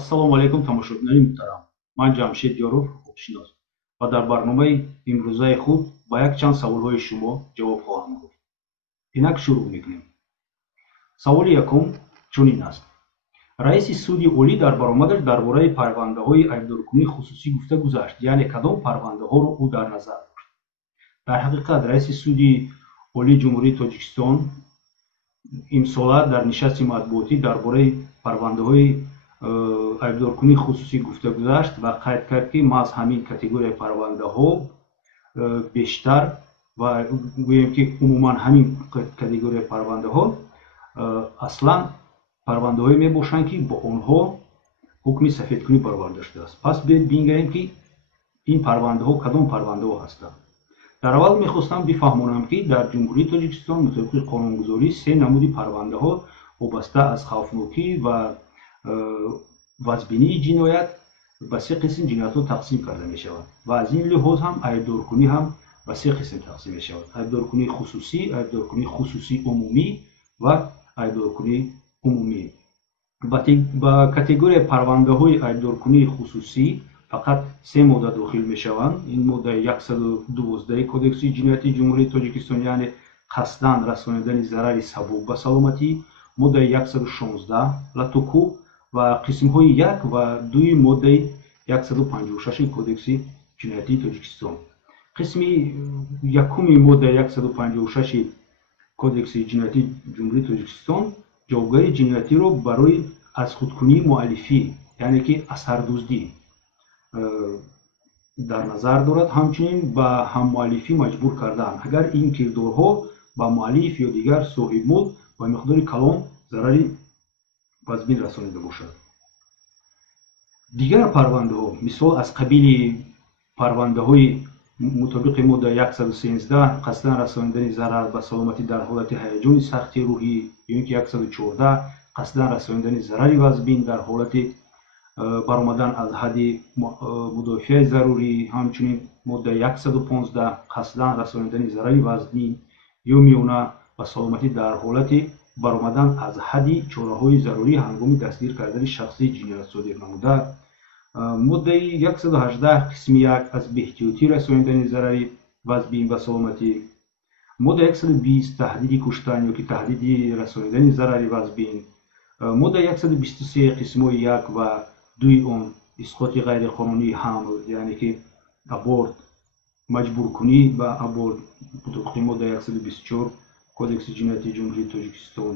ассалому алайкум тамошобинони муҳтарам. Ман Ҷамшед Ёров, худшинос ва дар барномаи имрӯзаи худ ба якчанд саволҳои шумо ҷавоб хоҳам гуфт. Инак шурӯъ мекунем. Саволи якум чунин аст: раиси суди олӣ дар баромадаш дар бораи парвандаҳои айбдоркунии хусусӣ гуфта гузашт, яъне кадом парвандаҳоро ӯ дар назар дошт? Дар ҳақиқат раиси суди олии ҷумҳурии Тоҷикистон имсола дар нишасти матбуотӣ дар бораи парвандаҳои айбдоркунии хусусӣ гуфта гузашт ва қайд кард, ки маҳз ҳамин категорияи парвандаҳо бештар ва гӯем ки умуман ҳамин категорияи парвандаҳо аслан парвандаҳое мебошанд, ки бо онҳо ҳукми сафедкунӣ бароварда шудааст. Пас бингарем, ки ин парвандаҳо кадом парвандаҳо ҳастанд. дар аввал мехостам бифаҳмонам, ки дар ҷумҳурии Тоҷикистон мутобиқи қонунгузорӣ се намуди парвандаҳо вобаста аз хавфнокӣ ва вазбинии ҷиноят ба се қисм ҷиноятҳо тақсим карда мешавад ва аз ин лиҳоз ҳам айбдоркунӣ ҳам ба се қисм тақсим мешавад: айбдоркунии хусусӣ, айбдоркунии хусусӣ умумӣ ва айбдоркунии умумӣ. Ба категорияи парвандаҳои айбдоркунии хусусӣ фақат се модда дохил мешаванд. Ин моддаи 112 кодекси ҷинояти ҷумҳурии Тоҷикистон, яъне қасдан расонидани зарари сабук ба саломатӣ, моддаи 116 латуку ва қисмҳои 1 ва 2 моддаи 156 кодекси ҷиноятии Тоҷикистон. қисми якуми моддаи 156 кодекси ҷиноятии ҷумҳурии Тоҷикистон ҷавобгари ҷиноятиро барои азхудкунии муаллифӣ, яъне ки асардуздӣ дар назар дорад. Ҳамчунин ба ҳаммуаллифӣ маҷбур кардан, агар ин кирдорҳо ба муаллиф ё дигар соҳибмулк ба миқдори калон зарари вазбин расонида бошад. Дигар парвандаҳо, мисол аз қабили парвандаҳои мутобиқи моддаи 113 қасдан расонидани зарар ба саломатӣ дар ҳолати ҳаяҷони сахти рӯҳӣ, ё ин ки 114 қасдан расонидани зарари вазбин дар ҳолати баромадан аз ҳадди мудофиаи зарурӣ, ҳамчунин моддаи 115 қасдан расонидани зарари вазбин ё миёна ба саломатӣ дар ҳолати баромадан аз ҳадди чораҳои зарурӣ ҳангоми дастгир кардани шахси ҷиноят содир намуда, моддаи 118 қисми 1 аз беҳтиётӣ расонидани зарари вазбин ба саломатӣ, моддаи 120 таҳдиди куштан ё ки таҳдиди расонидани зарари вазбин, моддаи 123 қисмҳои 1 ва 2 он исқоти ғайриқонунии ҳамл, яъне ки аборт, маҷбуркунӣ ба аборт мутобиқи моддаи 124 кодекси ҷиноятии ҷумҳурии Тоҷикистон,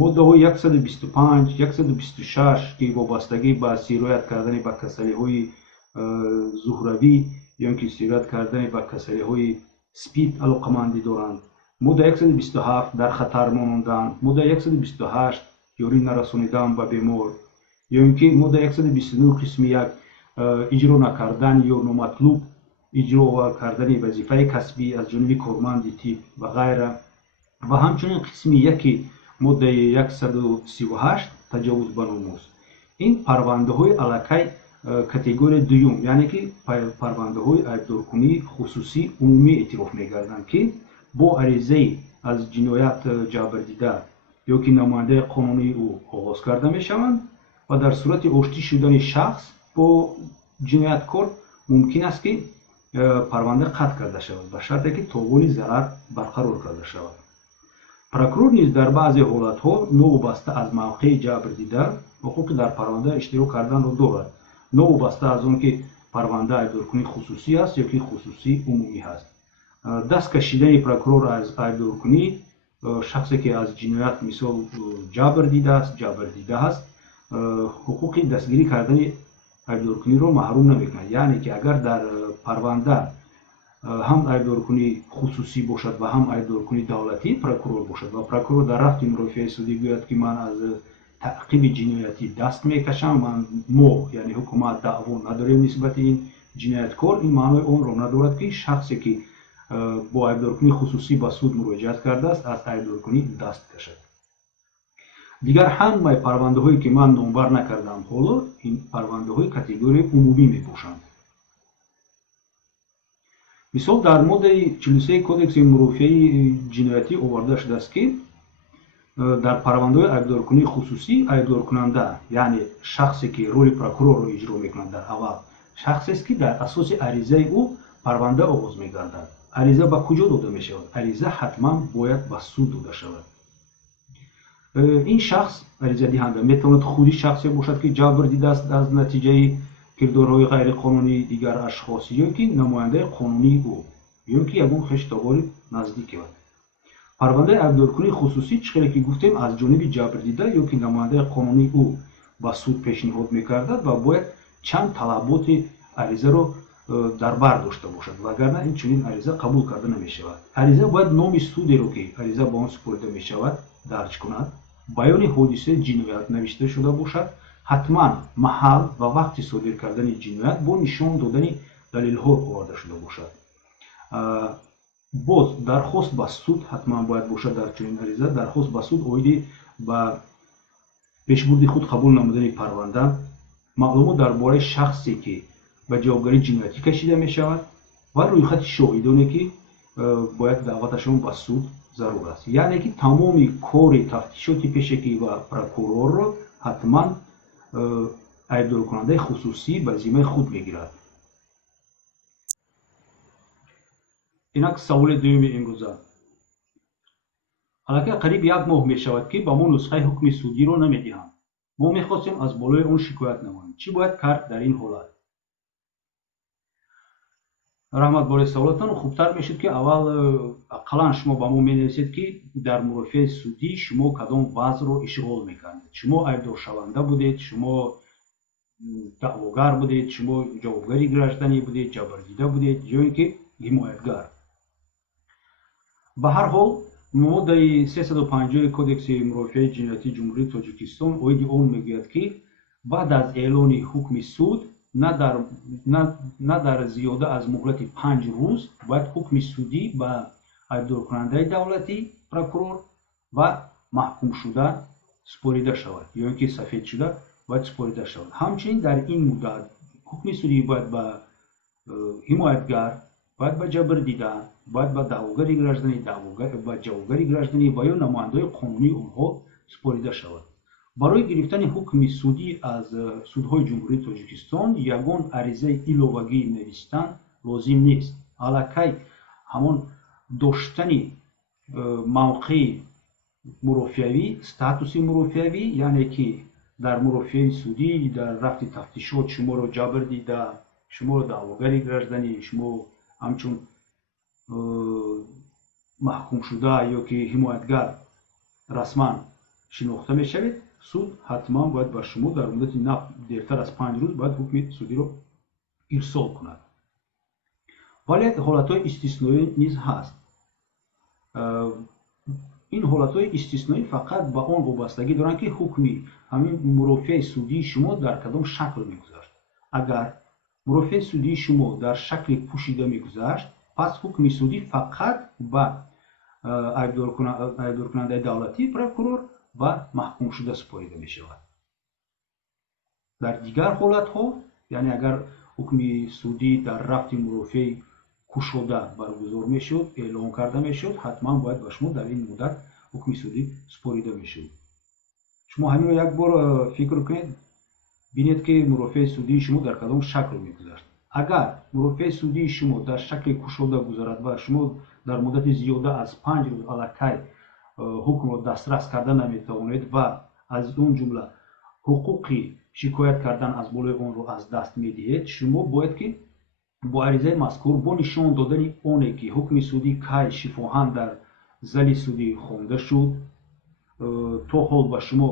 моддаҳои 125, 126 ки вобастагӣ ба сироят кардани ба касалиҳои зуҳравӣ ё ин ки сироят кардани ба касалиҳои спид алоқамандӣ доранд, моддаи 127 дар хатар монондан, моддаи 128 ёрӣ нарасонидан ба бемор, ё ин ки моддаи 129 қисми 1 иҷро накардан ё номатлуб иҷро кардани вазифаи касбӣ аз ҷониби корманди тиб ва ғайра, ва ҳамчунин қисми 1 моддаи 138 таҷовуз ба номус. ин парвандаҳои аллакай категорияи дуюм, яъне ки парвандаҳои айбдоркунии хусусӣ умумӣ эътироф мегарданд, ки бо аризаи аз ҷиноят ҷабрдида ё ки намояндаи қонунии ӯ оғоз карда мешаванд ва дар сурати оштӣ шудани шахс бо ҷинояткор мумкин аст, ки парванда қатъ карда шавад ба шарте, ки тобони зарар барқарор карда шавад. Прокурор низ дар баъзе ҳолатҳо новобаста аз мавқеи ҷабрдида ҳуқуқи дар парванда иштирок карданро дорад, новобаста аз он ки парванда айбдоркунии хусусӣ аст ё ки хусусӣ умумӣ аст. даст кашидани прокурор аз айбдоркунӣ шахсе ки аз ҷиноят мисол ҷабрдида аст, ҳуқуқи дастгирӣ кардани айбдоркуниро маҳрум намекунад. Яъне ки агар дар парванда ҳам айбдоркунии хусусӣ бошад ва ҳам айбдоркунии давлатӣ прокурор бошад ва прокурор дар рафти мурофиаи судӣ гӯяд, ки ман аз таъқиби ҷиноятӣ даст мекашам, мо яъне ҳукумат даъво надорем нисбати ин ҷинояткор, ин маънои онро надорад, ки шахсе ки бо айбдоркунии хусусӣ ба суд муроҷиат кардааст аз айбдоркунӣ даст кашад. дигар ҳамаи парвандаҳое ки ман номбар накардам ҳоло, ин парвандаҳои категорияи умумӣ мебошанд. мисол дар моддаи 43 кодекси мурофиаи ҷиноятӣ оварда шудааст, ки дар парвандаҳои айбдоркунии хусусӣ айбдоркунанда, яъне шахсе ки рӯли прокурорро иҷро мекунад дар аввал шахсест ки дар асоси аризаи ӯ парванда оғоз мегардад. ариза ба куҷо дода мешавад? ариза ҳатман бояд ба суд дода шавад. ин шахс аризадиҳанда метавонад худи шахсе бошад ки ҷабр дидааст аз натиҷаи кирдорҳои ғайриқонунии дигар ашхос, ё ки намояндаи қонунии ӯ, ё ки ягон хештовори наздик ё. парвандаи айбдоркунии хусусӣ чӣ хеле ки гуфтем аз ҷониби ҷабрдида ё ки намояндаи қонунии ӯ ба суд пешниҳод мекардад ва бояд чанд талаботи аризаро дар бар дошта бошад, вагарна инчунин ариза қабул карда намешавад. ариза бояд номи судеро ки ариза ба он супорида мешавад дарҷ кунад, баёни ҳодисаи ҷиноят навишта шуда бошад, ҳатман маҳал ва вақти содир кардани ҷиноят бо нишон додани далелҳо оварда шуда бошад. боз дархост ба суд ҳатман бояд бошад. дар чунин ариза дархост ба суд оиди ба пешбурди худ қабул намудани парванда, маълумот дар бораи шахсе ки ба ҷавобгарии ҷиноятӣ кашида мешавад ва рӯйхати шоҳидоне ки бояд даъваташон ба суд зарур аст. яъне ки тамоми кори тафтишоти пешакӣ ва прокурорро ҳатман айбдоркунандаи хусусӣ ба зиммаи худ мегирад. инак саволи дуюми имрӯза. аллакай қариб 1 моҳ мешавад ки ба мо нусхаи ҳукми судиро намедиҳанд. мо мехостем аз болои он шикоят намоем. чӣ бояд кард дар ин ҳолат? раҳмат бори саволатон. хубтар мешуд ки аввал ақаллан шумо ба мо менависед ки дар мурофиаи судӣ шумо кадом вазъро ишғол мекардед. шумо айбдоршаванда будед, шумо даъвогар будед, шумо ҷавобгари гражданӣ будед, ҷабрдида будед ё ин ки ҳимоятгар. ба ҳар ҳол моддаи 350 кодекси мурофиаи ҷиноятии ҷумҳурии Тоҷикистон оиди он мегӯяд ки баъд аз эълони ҳукми суд на дар зиёда аз муҳлати 5 рӯз бояд ҳукми судӣ ба айбдоркунандаи давлатӣ, прокурор ва маҳкумшуда супорида шавад, ё ин ки сафедшуда бояд супорида шавад. ҳамчунин дар ин муддат ҳукми судӣ бояд ба ҳимоятгар, бояд ба ҷабрдида, бояд ба даъвогари гражданӣ, ба ҷавобгари гражданӣ ва ё намояндаи қонунии онҳо супорида шавад. барои гирифтани ҳукми судӣ аз судҳои ҷумҳурии Тоҷикистон ягон аризаи иловагӣ навистан лозим нест. аллакай ҳамон доштани мавқеи мурофиавӣ, статуси мурофиавӣ, яъне ки дар мурофиаи судӣ дар рафти тафтишот шуморо ҷабр дида, шуморо даъвогари гражданӣ, шумо ҳамчун маҳкумшуда ё ки ҳимоятгар расман шинохта мешавед, суд ҳатман бояд ба шумо дар муддати дертар аз 5 рӯз бояд ҳукми судиро ирсол кунад. вале ҳолатҳои истисноӣ низ ҳаст. ин ҳолатҳои истисноӣ фақат ба он вобастагӣ доранд ки ҳукми ҳамин мурофиаи судии шумо дар кадом шакл мегузашт. агар мурофиаи судии шумо дар шакли пӯшида мегузашт, пас ҳукми судӣ фақат ба айбдоркунандаи давлатӣ, прокурор ва маҳкумшуда супорида мешавад. дар дигар ҳолатҳо, яъне агар ҳукми судӣ дар рафти мурофиаи кушода баргузор мешуд, эълон карда мешуд, ҳатман бояд ба шумо дар ин муддат ҳукми судӣ супорида мешуд. шумо ҳаминро як бор фикр кунед, бинед ки мурофиаи судии шумо дар кадом шакл мегузашт. агар мурофиаи судии шумо дар шакли кушода гузарад ва шумо дар муддати зиёда аз 5 рӯз аллакай ҳукмро дастрас карда наметавонед ва аз он ҷумла ҳуқуқи шикоят кардан аз болои онро аз даст медиҳед, шумо бояд ки бо аризаи мазкур бо нишон додани оне ки ҳукми судӣ кай шифоҳан дар зали судӣ хонда шуд, то ҳол ба шумо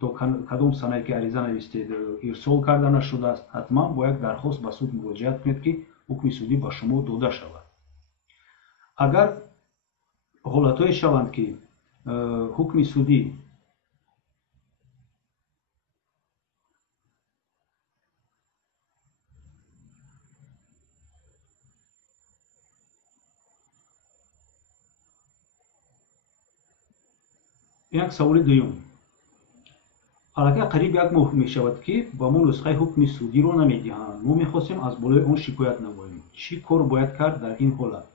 то кадом санае ки ариза навистед ирсол карда нашудааст, ҳатман бояд дархост ба суд муроҷиат кунед ки ҳукми судӣ ба шумо дода шавад. агар ҳолатҳое шаванд ки ҳукми судӣ як саволи дуюм. аллакай қариб 1 моҳ мешавад ки ба мо нусхаи ҳукми судиро намедиҳанд. мо мехостем аз болои он шикоят намоем. чӣ кор бояд кард дар ин ҳолат?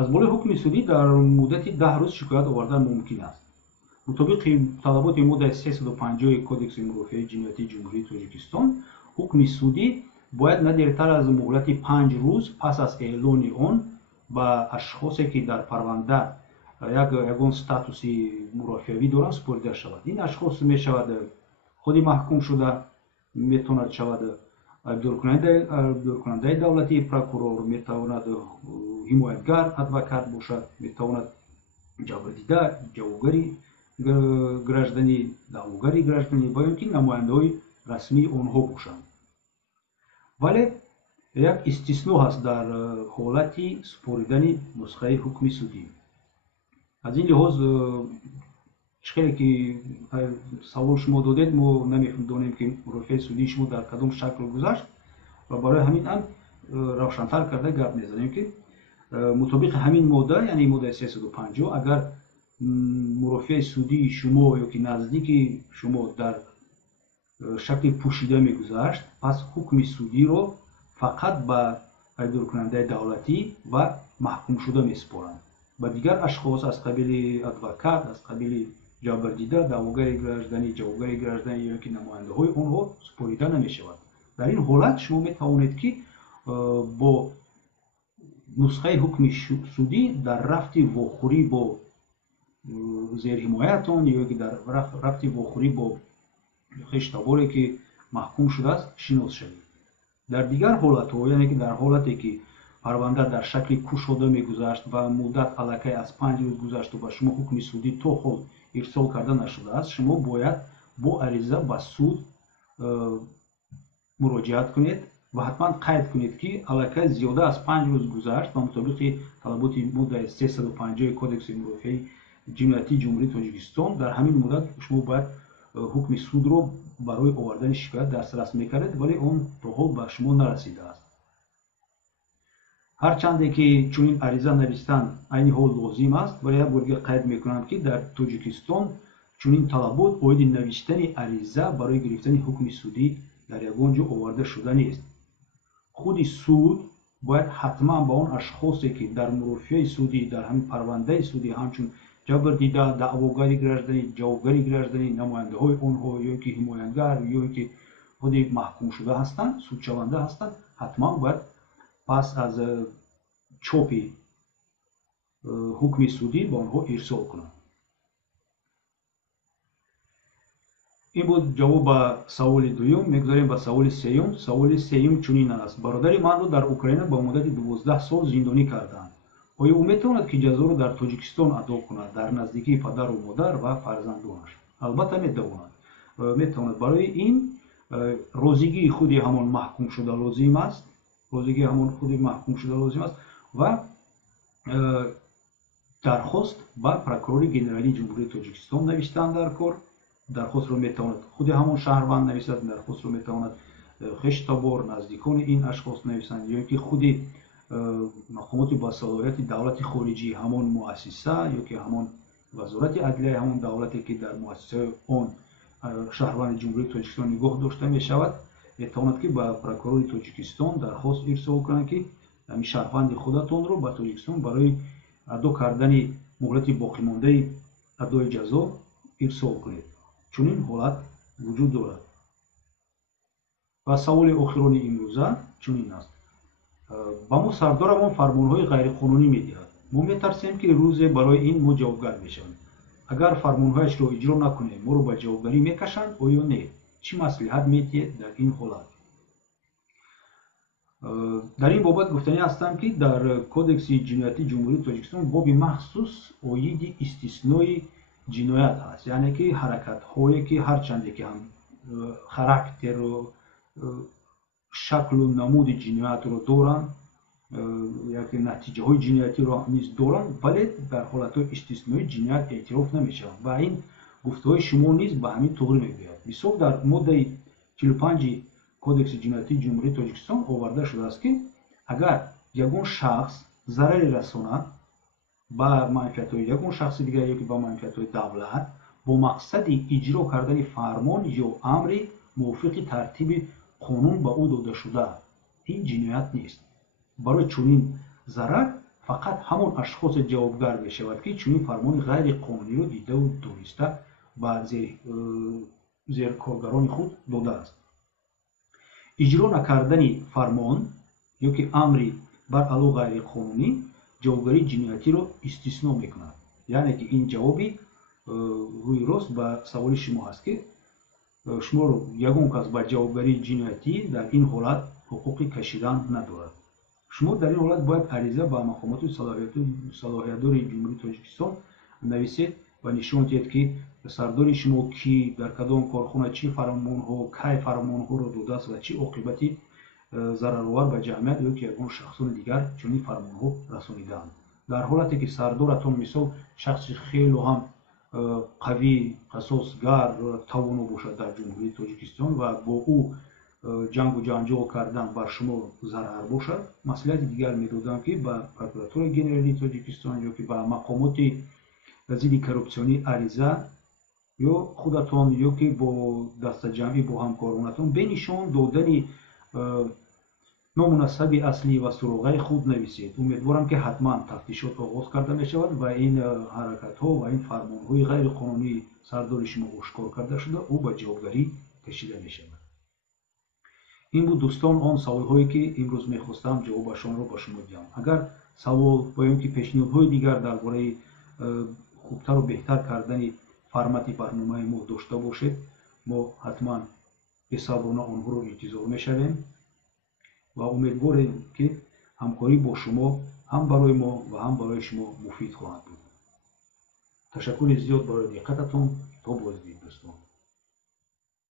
аз болои ҳукми судӣ дар муддати 10 рӯз шикоят овардан мумкин аст. مطابق طلبات ماده 350 کدکس مرافعه جنایتی جمهوری تاجیکستان، حکم سودی باید نه دیرتر از مهلت 5 روز پس از اعلان آن به اشخاصی که در پرونده یگان استاتوسی مرافعوی دارند سپرده شود. این اشخاص می شود خود محکوم شده، میتواند شود عبدال کننده دولتی، پروکورور، میتواند حمایتگر ادوکات باشد، میتواند جبردیده، جوگری گраждани، دعوگری گраждани و یا که نماینده‌های رسمی آنها باشند. ولی یک استثنا هست در حالت سپردن نسخه حکم سودی. از این لحاظ خیلی که سوال شما دادید ما نمی‌دانیم که مرافع سودی شما در کدام شکل گذشت و برای همین هم روشن‌تر کرده گپ می‌زنیم که مطابق همین ماده، یعنی ماده 350، اگر مرافع سودی شما یا که نزدیک شما در شکل پوشیده می‌گذشت، پس حکم سودی رو فقط به ایدار کننده دولتی و محکوم شده می‌سپارند. با دیگر اشخاص از قبیل ادوکات، از قبیل جبردیده، دعوگر گраждани، جوگر گраждани یا که نماینده‌های آنها سپریده نمی‌شود. در این حالت شما می‌توانید که با نسخه حکم سودی در رفت واخوری با زیر حمایتان یا که در رفت واخوری با خشتباری که محکوم شده است شناس شوید. در دیگر حالت‌ها، یعنی که در حالتی که پرونده در شکل کشوده می‌گذشت و مدت الکی از 5 روز گذشت و به شما حکم سودی تا حال ارسال کرده نشده است، شما باید با عریضه به سود مراجعت کنید و حتما قید کنید که الکی زیاده از 5 روز گذشت و مطابق طلبات ماده 350 کدکس مرافعه جنایتی جمهوری تاجیکستان در همین مدت شما باید حکم سود رو برای آوردن شکایت دسترس می‌کردید، ولی اون تا حال به شما نرسیده است. هرچند که چنین عریضه نوشتن عین حال لازم است، ولی یک بار قید می‌کنم که در تاجیکستان چنین طلبات باید نوشتن عریضه برای گرفتن حکم سودی در یگان جا آورده شده نیست. خود سود باید حتما با اون اشخاصی که در مرافعه سودی، در همین پرونده سودی، همچون جبردیده، دعوگری گраждани، جوگری گраждани، نماینده‌های آنها یا که حمایتگر یا که خود محکوم شده هستند، سودشونده هستند، حتما باید پس از چاپ حکم سودی با آنها ارسال کنند. این بود جواب به سوال دوم. میگذاریم به سوال سوم. سوال سوم چنین است: برادر من رو در اوکراین با مدت 12 سال زندانی کردند. آیا او میتواند که جزا رو در تاجیکستان ادا کند در نزدیکی پدر و مادر و فرزندانش؟ البته میتواند. برای این روزگی خود همان محکوم شده لازم است. و درخواست با پروکورور گنرالی جمهوری تاجیکستان نوشتن در کار. درخواست رو میتواند خود همون شهروند نویسد، درخواست رو میتواند خشتبار نزدیکان این اشخاص نویسند یا که خود مقامات با صلاحیت دولت خارجی، همون مؤسسه یا که همون وزارت عدلیه همون دولتی که در مؤسسه اون شهروند جمهوری تاجیکستان نگاه داشته می شود، میتواند که با پروکورور تاجیکستان درخواست ارسال کنند که همین شهروند خودتون رو با تاجیکستان برای ادا کردن مهلت باقی مانده ادای جزا ارسال کنید. چون این حالت وجود دارد. و سوال آخرین امروزه چنین است: با ما سردارمان فرمانهای غیرقانونی میدهد. ما میترسیم که روز برای این ما جوابگر بشویم. اگر فرمانهایش را اجرا نکنیم ما رو به جوابگری میکشند یا نه؟ چی مصلحت میدید در این حالت؟ در این بابت گفتنی هستم که در کدکس جنایتی جمهوری تاجیکستان باب مخصوص عاید استثنای جنایت هست، یعنی که حرکت هایی که هرچند که هم خاراکتر و شکل و نمود جنایت رو دارن، یعنی نتیجه های جنایتی رو نیز دارن، ولی در حالت های استثنایی جنایت اعتراف نمیشن و این گفته های شما نیز به همین طور میگوید. مثال در ماده 45 کدکس جنایتی جمهوری تاجیکستان آورده شده است که اگر یگان شخص ضرری رساند با منفعت یگان شخص دیگر یا که با منفعت دولت با مقصد اجرا کردن فرمان یا امر موافق ترتیب قانون به او داده شده، این جنایت نیست. برای چنین ضرر фақат ҳамон ашхосе ҷавобгар мешавад ки чунин фармони ғайриқонуниро дидаву дониста ба зеркоргарони худ додааст. иҷро накардани фармон ё ки амри бар ало ғайриқонунӣ ҷавобгарии ҷиноятиро истисно мекунад. яъне ки ин ҷавоби рӯи рост ба саволи шумо ҳаст ки шуморо ягон кас ба ҷавобгарии ҷиноятӣ дар ин ҳолат ҳуқуқи кашидан надорад. шумо дар ин ҳолат бояд ариза ба мақомоти салоҳиятдори ҷумҳурии Тоҷикистон нависед ва нишон диҳед ки сардори шумо кӣ, дар кадом корхона чӣ фармонҳо, кай фармонҳоро додааст ва чӣ оқибати зараровар ба ҷамъият ё ки ягон шахсони дигар чунин фармонҳо расонидаанд. дар ҳолате ки сардоратон мисол шахси хело ҳам қавӣ, қасосгар, тавоно бошад дар ҷумҳурии Тоҷикистон ва бо ӯ ҷангу ҷанҷол кардан бар шумо зарар бошад, маслиҳати дигар медодам ки ба прокуратураи генералии Тоҷикистон ё ки ба мақомоти зидди коррупсионӣ ариза ё худатон ё ки бо дастаҷамъӣ бо ҳамкоронатон бенишон додани номунасаби аслӣ ва суроғаи худ нависед. умедворам ки ҳатман тафтишот оғоз карда мешавад ва ин ҳаракатҳо ва ин фармонҳои ғайриқонунии сардори шумо ошкор карда шуда ӯ ба ҷавобгарӣ кашида мешавад. ин буд дӯстон он саволҳое ки имрӯз мехостам ҷавобашонро ба шумо диҳам. агар савол ва ё ки пешниҳодҳои дигар дар бораи хубтару беҳтар кардани формати барномаи мо дошта бошед, мо ҳатман бесаброна онҳоро интизор мешавем ва умедворем ки ҳамкорӣ бо шумо ҳам барои мо ва ҳам барои шумо муфид хоҳад буд. ташаккури зиёд барои диққататон. То боздид.